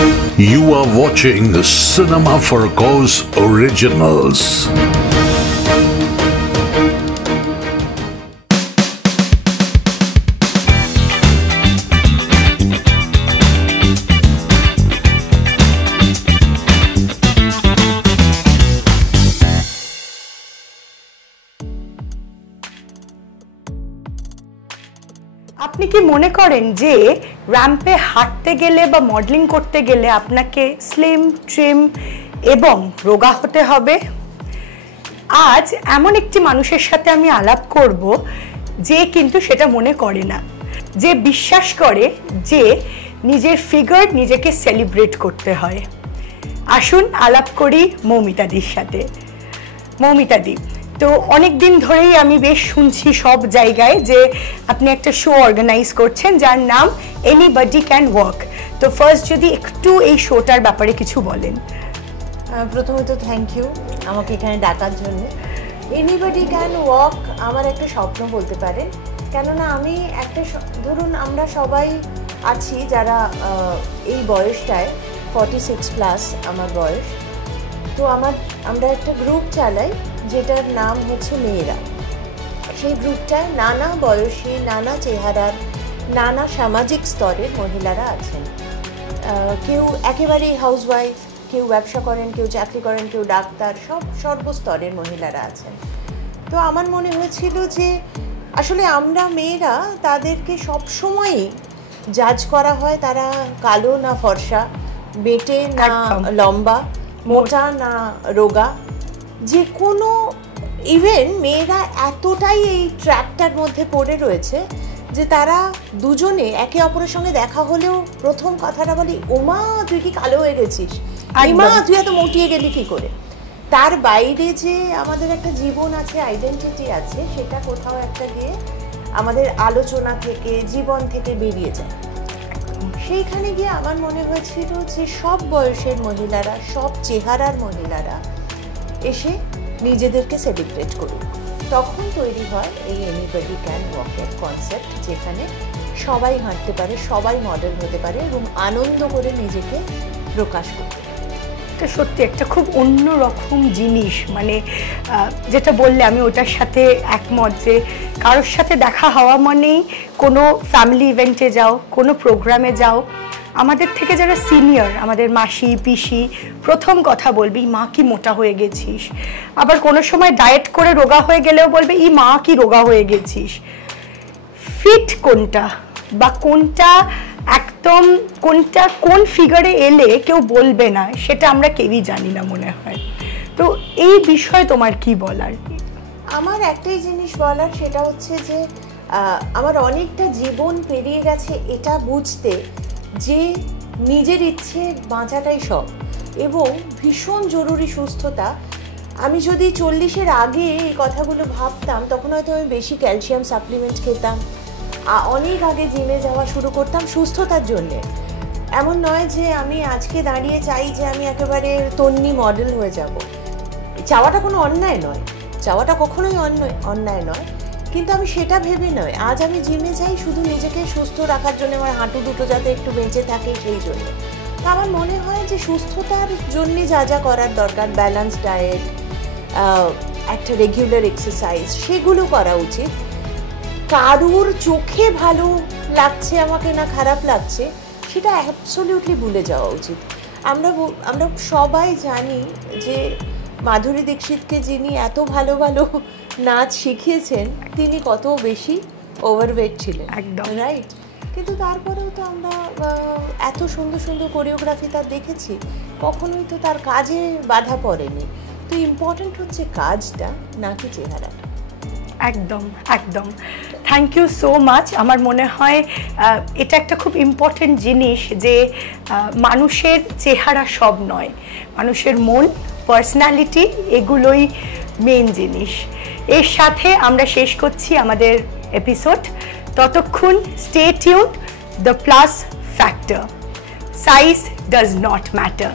You are watching the Cinema for a Cause Originals. আপনি কি মনে করেন যে র্যাম্পে হাঁটতে গেলে বা মডেলিং করতে গেলে আপনাকে স্লিম ট্রিম এবং রোগা হতে হবে? আজ এমন একটি মানুষের সাথে আমি আলাপ করব যে কিন্তু সেটা মনে করে না, যে বিশ্বাস করে যে নিজের ফিগার নিজেকে সেলিব্রেট করতে হয়। আসুন আলাপ করি মৌমিতাদির সাথে। মৌমিতাদি, তো অনেক দিন ধরেই আমি বেশ শুনছি সব জায়গায় যে আপনি একটা শো অর্গানাইজ করছেন যার নাম এনিবডি ক্যান ওয়াক। তো ফার্স্ট যদি একটু এই শোটার ব্যাপারে কিছু বলেন। প্রথমত থ্যাংক ইউ আমাকে এখানে ডাকার জন্য। এনিবডি ক্যান ওয়াক আমার একটা স্বপ্ন বলতে পারেন, কেননা আমি একটা ধরুন আমরা সবাই আছি যারা এই বয়সটায় 46+ আমার বয়স। তো আমরা একটা গ্রুপ চালাই যেটার নাম হচ্ছে মেয়েরা। সেই গ্রুপটায় নানা বয়সী, নানা চেহারার, নানা সামাজিক স্তরের মহিলারা আছেন। কেউ একেবারেই হাউসওয়াইফ, কেউ ব্যবসা করেন, কেউ চাকরি করেন, কেউ ডাক্তার, সব সর্বস্তরের মহিলারা আছেন। তো আমার মনে হয়েছিল যে আসলে আমরা মেয়েরা তাদেরকে সবসময়ই জাজ করা হয় তারা কালো না ফর্সা, বেটে না লম্বা, মোটা না রোগা, যে কোনো ইভেন মেয়েরা এতটাই এই ট্র্যাকটার মধ্যে পড়ে রয়েছে যে তারা দুজনে একে অপরের সঙ্গে দেখা হলেও প্রথম কথাটা বলি, ওমা তুই কি কালো হয়ে গেছিস, মা তুই এত মোটিয়ে গেলি কি করে। তার বাইরে যে আমাদের একটা জীবন আছে, আইডেন্টিটি আছে, সেটা কোথাও একটা গিয়ে আমাদের আলোচনা থেকে, জীবন থেকে বেরিয়ে যায়। সেইখানে গিয়ে আমার মনে হয়েছিল যে সব বয়সের মহিলারা, সব চেহারার মহিলারা এসে নিজেদেরকে সেলিব্রেট করুক। তখন তৈরি হয় এই এনিবডি ক্যান ওয়াকের কনসেপ্ট, যেখানে সবাই হাঁটতে পারে, সবাই মডেল হতে পারে এবং আনন্দ করে নিজেকে প্রকাশ করতে পারে। এটা সত্যি একটা খুব অন্যরকম জিনিস, মানে যেটা বললে আমি ওটার সাথে একমত যে কারোর সাথে দেখা হওয়া মানেই কোনো ফ্যামিলি ইভেন্টে যাও, কোনো প্রোগ্রামে যাও, আমাদের থেকে যারা সিনিয়র, আমাদের মাসি পিসি প্রথম কথা বলবি মা কি মোটা হয়ে গেছিস, আবার কোনো সময় ডায়েট করে রোগা হয়ে গেলেও বলবে ই মা কি রোগা হয়ে গেছিস। ফিট কোনটা বা কোনটা একদম কোনটা কোন ফিগারে এলে কেউ বলবে না, সেটা আমরা কেউই জানি না মনে হয়। তো এই বিষয়ে তোমার কি বলার? আমার একটাই জিনিস বলার, সেটা হচ্ছে যে আমার অনেকটা জীবন পেরিয়ে গেছে এটা বুঝতে যে নিজের ইচ্ছে বাঁচাটাই সব, এবং ভীষণ জরুরি সুস্থতা। আমি যদি 40-এর আগে এই কথাগুলো ভাবতাম তখন হয়তো আমি বেশি ক্যালসিয়াম সাপ্লিমেন্ট খেতাম, অনেক আগে জিমে যাওয়া শুরু করতাম সুস্থতার জন্যে। এমন নয় যে আমি আজকে দাঁড়িয়ে চাই যে আমি একেবারে তন্নি মডেল হয়ে যাব। চাওয়াটা কোনো অন্যায় নয়, চাওয়াটা কখনোই অন্যায় নয়, কিন্তু আমি সেটা ভেবে নয়। আজ আমি জিমে যাই শুধু নিজেকে সুস্থ রাখার জন্য, আমার হাঁটু দুটো যাতে একটু বেঁচে থাকে সেই জন্য। তা আমার মনে হয় যে সুস্থতার জন্য যা যা করার দরকার, ব্যালেন্স ডায়েট, একটা রেগুলার এক্সারসাইজ, সেগুলো করা উচিত। কারুর চোখে ভালো লাগছে আমাকে না খারাপ লাগছে সেটা অ্যাবসলিউটলি ভুলে যাওয়া উচিত। আমরা সবাই জানি যে মাধুরী দীক্ষিতকে যিনি এত ভালো ভালো নাচ শিখিয়েছেন তিনি কত বেশি ওভারওয়েট ছিলেন, একদম রাইট। কিন্তু তারপরেও তো আমরা এত সুন্দর সুন্দর কোরিওগ্রাফি তার দেখেছি, কখনোই তো তার কাজে বাধা পড়েনি। তো ইম্পর্টেন্ট হচ্ছে কাজটা, নাকি চেহারাটা। একদম একদম, থ্যাংক ইউ সো মাচ। আমার মনে হয় এটা একটা খুব ইম্পর্টেন্ট জিনিস যে মানুষের চেহারা সব নয়, মানুষের মন, পার্সোনালিটি, এগুলোই মেন জিনিস। এর সাথে আমরা শেষ করছি আমাদের এপিসোড। ততক্ষণ stay tuned, the plus factor, size does not matter.